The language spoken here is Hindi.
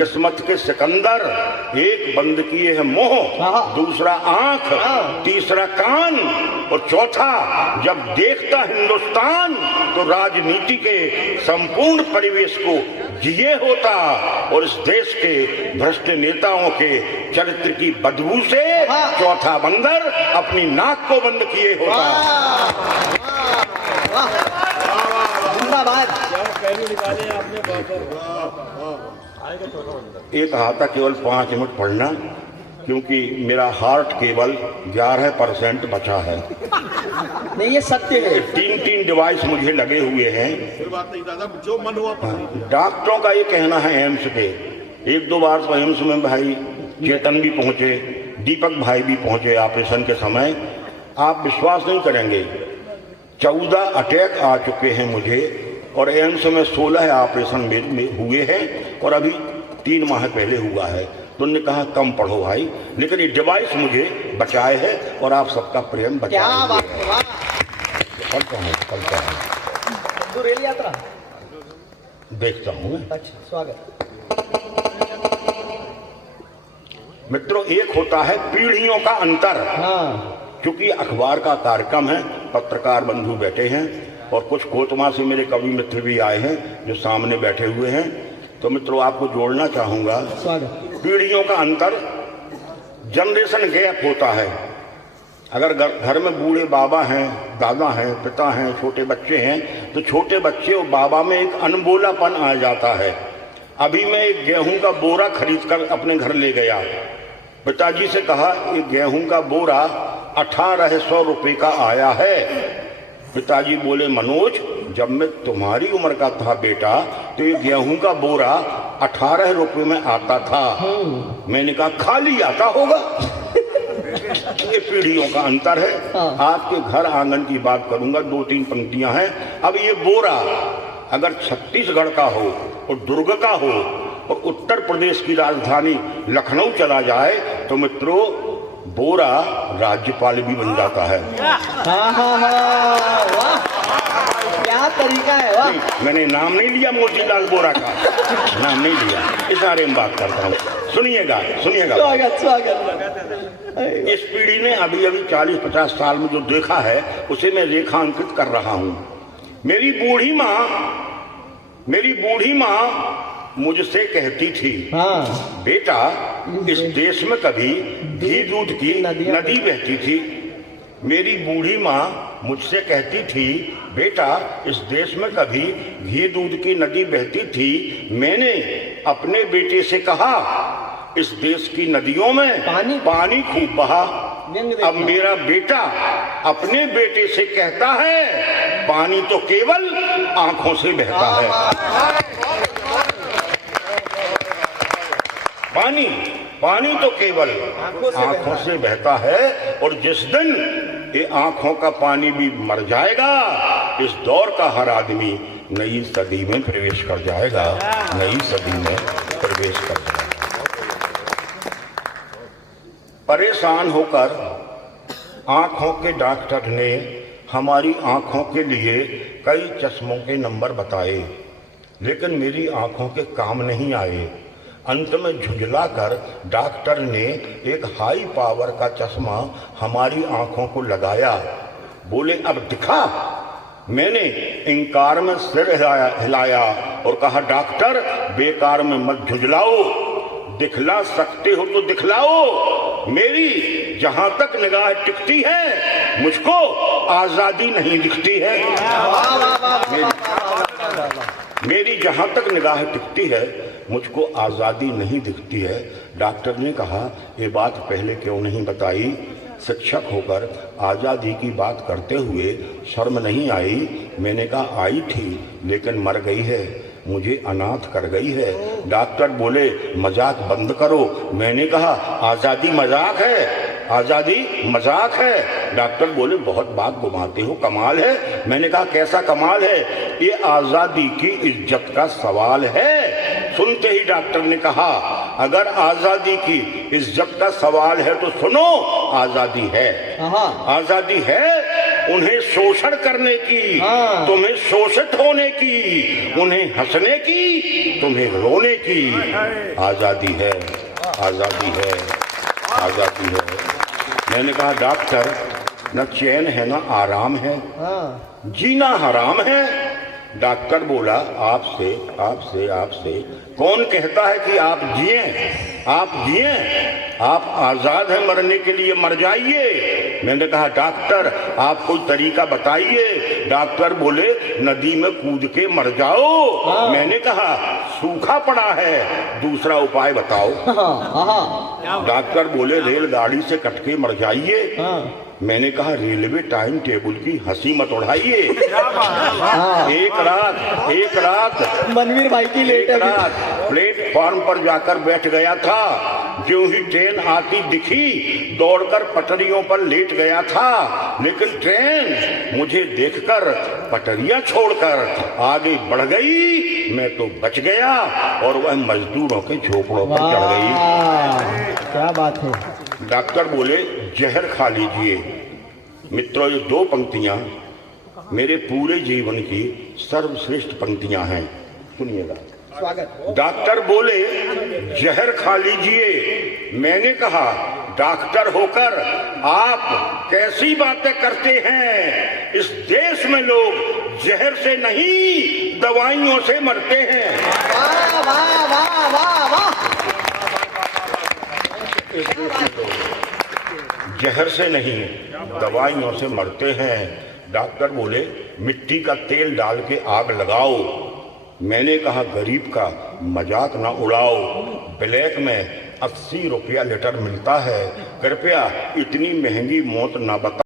किस्मत के सिकंदर, एक बंद किए है मुंह, दूसरा आंख, तीसरा कान और चौथा जब देखता हिंदुस्तान तो राजनीति के संपूर्ण परिवेश को जिए होता और इस देश के भ्रष्ट नेताओं के चरित्र की बदबू से चौथा बंदर अपनी नाक को बंद किए होता। एक कहा था केवल 5 मिनट पढ़ना, क्योंकि मेरा हार्ट केवल 11% बचा है। नहीं, ये सत्य है। 3 डिवाइस मुझे लगे हुए हैं। बात नहीं दादा, जो मन हुआ। डॉक्टरों का ये कहना है एम्स के, 1-2 बार तो एम्स में भाई चेतन भी पहुंचे, दीपक भाई भी पहुंचे ऑपरेशन के समय। आप विश्वास नहीं करेंगे, 14 अटैक आ चुके हैं मुझे और एम्स में 16 ऑपरेशन में हुए हैं और अभी 3 माह पहले हुआ है। तो उन्होंने कहा कम पढ़ो भाई, लेकिन ये डिवाइस मुझे बचाए है और आप सबका प्रेम बचाए। चलता हूँ रेल यात्रा देखता हूँ। अच्छा, स्वागत। मित्रों, एक होता है पीढ़ियों का अंतर। क्योंकि अखबार का कार्यक्रम है, पत्रकार बंधु बैठे हैं और कुछ कोतमा से मेरे कवि मित्र भी आए हैं जो सामने बैठे हुए हैं। तो मित्रों, आपको जोड़ना चाहूंगा, पीढ़ियों का अंतर, जनरेशन गैप होता है। अगर घर में बूढ़े बाबा हैं, दादा हैं, पिता हैं, छोटे बच्चे हैं, तो छोटे बच्चे और बाबा में एक अनबोलापन आ जाता है। अभी मैं एक गेहूं का बोरा खरीद कर अपने घर ले गया, पिताजी से कहा ये गेहूं का बोरा 1800 रुपये का आया है। पिताजी बोले, मनोज, जब मैं तुम्हारी उम्र का था बेटा तो ये गेहूं का बोरा 18 रुपये में आता था। मैंने कहा खाली आता होगा। ये पीढ़ियों का अंतर है। आपके घर आंगन की बात करूंगा, 2-3 पंक्तियां हैं। अब ये बोरा अगर छत्तीसगढ़ का हो और दुर्ग का हो और उत्तर प्रदेश की राजधानी लखनऊ चला जाए तो मित्रों बोरा राज्यपाल भी बन जाता है। क्या तरीका है, वाह। मैंने नाम नहीं लिया मोतीलाल बोरा का, नाम नहीं लिया, इशारे में बात करता हूँ। सुनिएगा। इस पीढ़ी ने अभी 40-50 साल में जो देखा है उसे मैं रेखांकित कर रहा हूँ। मेरी बूढ़ी माँ मुझसे कहती थी, बेटा इस देश में कभी घी दूध की नदी बहती थी। मेरी बूढ़ी माँ मुझसे कहती थी, बेटा इस देश में कभी घी दूध की नदी बहती थी। मैंने अपने बेटे से कहा, इस देश की नदियों में पानी खूब बहा। अब मेरा बेटा अपने बेटे से कहता है, पानी तो केवल आंखों से बहता है। पानी तो केवल आंखों से बहता है और जिस दिन ये आंखों का पानी भी मर जाएगा, इस दौर का हर आदमी नई सदी में प्रवेश कर जाएगा। परेशान होकर आंखों के डॉक्टर ने हमारी आंखों के लिए कई चश्मों के नंबर बताए, लेकिन मेरी आंखों के काम नहीं आए। अंत में झुंझलाकर डॉक्टर ने एक हाई पावर का चश्मा हमारी आंखों को लगाया। बोले, अब दिखा। मैंने इंकार में सिर हिलाया और कहा, डॉक्टर बेकार में मत झुंझलाओ, दिखला सकते हो तो दिखलाओ। मेरी जहां तक निगाह टिकती है मुझको आजादी नहीं दिखती है। मेरी जहां तक निगाह टिकती है मुझको आजादी नहीं दिखती है। डॉक्टर ने कहा, ये बात पहले क्यों नहीं बताई? शिक्षक होकर आजादी की बात करते हुए शर्म नहीं आई? मैंने कहा, आई थी लेकिन मर गई है, मुझे अनाथ कर गई है। डॉक्टर बोले, मजाक बंद करो। मैंने कहा, आजादी मजाक है, आजादी मजाक है। डॉक्टर बोले, बहुत बात घुमाते हो, कमाल है। मैंने कहा, कैसा कमाल है? ये आजादी की इज्जत का सवाल है। सुनते ही डॉक्टर ने कहा, अगर आजादी की इज्जत का सवाल है तो सुनो, आजादी है। आजादी है उन्हें शोषण करने की, हाँ। तुम्हें शोषित होने की, उन्हें हंसने की, तुम्हें रोने की आजादी है, आजादी है, आजादी है। मैंने कहा डॉक्टर न चैन है न आराम है, हाँ। जीना हराम है। डॉक्टर बोला आपसे आपसे आपसे कौन कहता है कि आप जिए, आप जिए, आप आजाद हैं, मरने के लिए मर जाइए। मैंने कहा डॉक्टर आप कोई तरीका बताइए। डॉक्टर बोले नदी में कूद के मर जाओ। हाँ। मैंने कहा सूखा पड़ा है, दूसरा उपाय बताओ। हाँ। डॉक्टर बोले रेलगाड़ी से कट के मर जाइए। हाँ। मैंने कहा रेलवे टाइम टेबल की हंसी मत उड़ाइए। हाँ। एक रात मनवीर भाई की लेट एक है। रात प्लेटफॉर्म पर जाकर बैठ गया था। जो ही ट्रेन आती दिखी दौड़कर पटरियों पर लेट गया था, लेकिन ट्रेन मुझे देखकर पटरियां छोड़कर आगे बढ़ गई। मैं तो बच गया और वह मजदूरों के झोपड़ों पर चढ़ गई। वाह, क्या बात है। डॉक्टर बोले जहर खा लीजिए। मित्रों ये दो पंक्तियां मेरे पूरे जीवन की सर्वश्रेष्ठ पंक्तियां हैं, सुनिएगा। स्वागत। डॉक्टर बोले जहर खा लीजिए। मैंने कहा डॉक्टर होकर आप कैसी बातें करते हैं? इस देश में लोग जहर से नहीं दवाइयों से मरते हैं। वाह वाह वाह वाह वाह। जहर से नहीं दवाइयों से मरते हैं। डॉक्टर बोले मिट्टी का तेल डाल के आग लगाओ। मैंने कहा गरीब का मजाक ना उड़ाओ, ब्लैक में 80 रुपया लीटर मिलता है, कृपया इतनी महंगी मौत ना बताओ।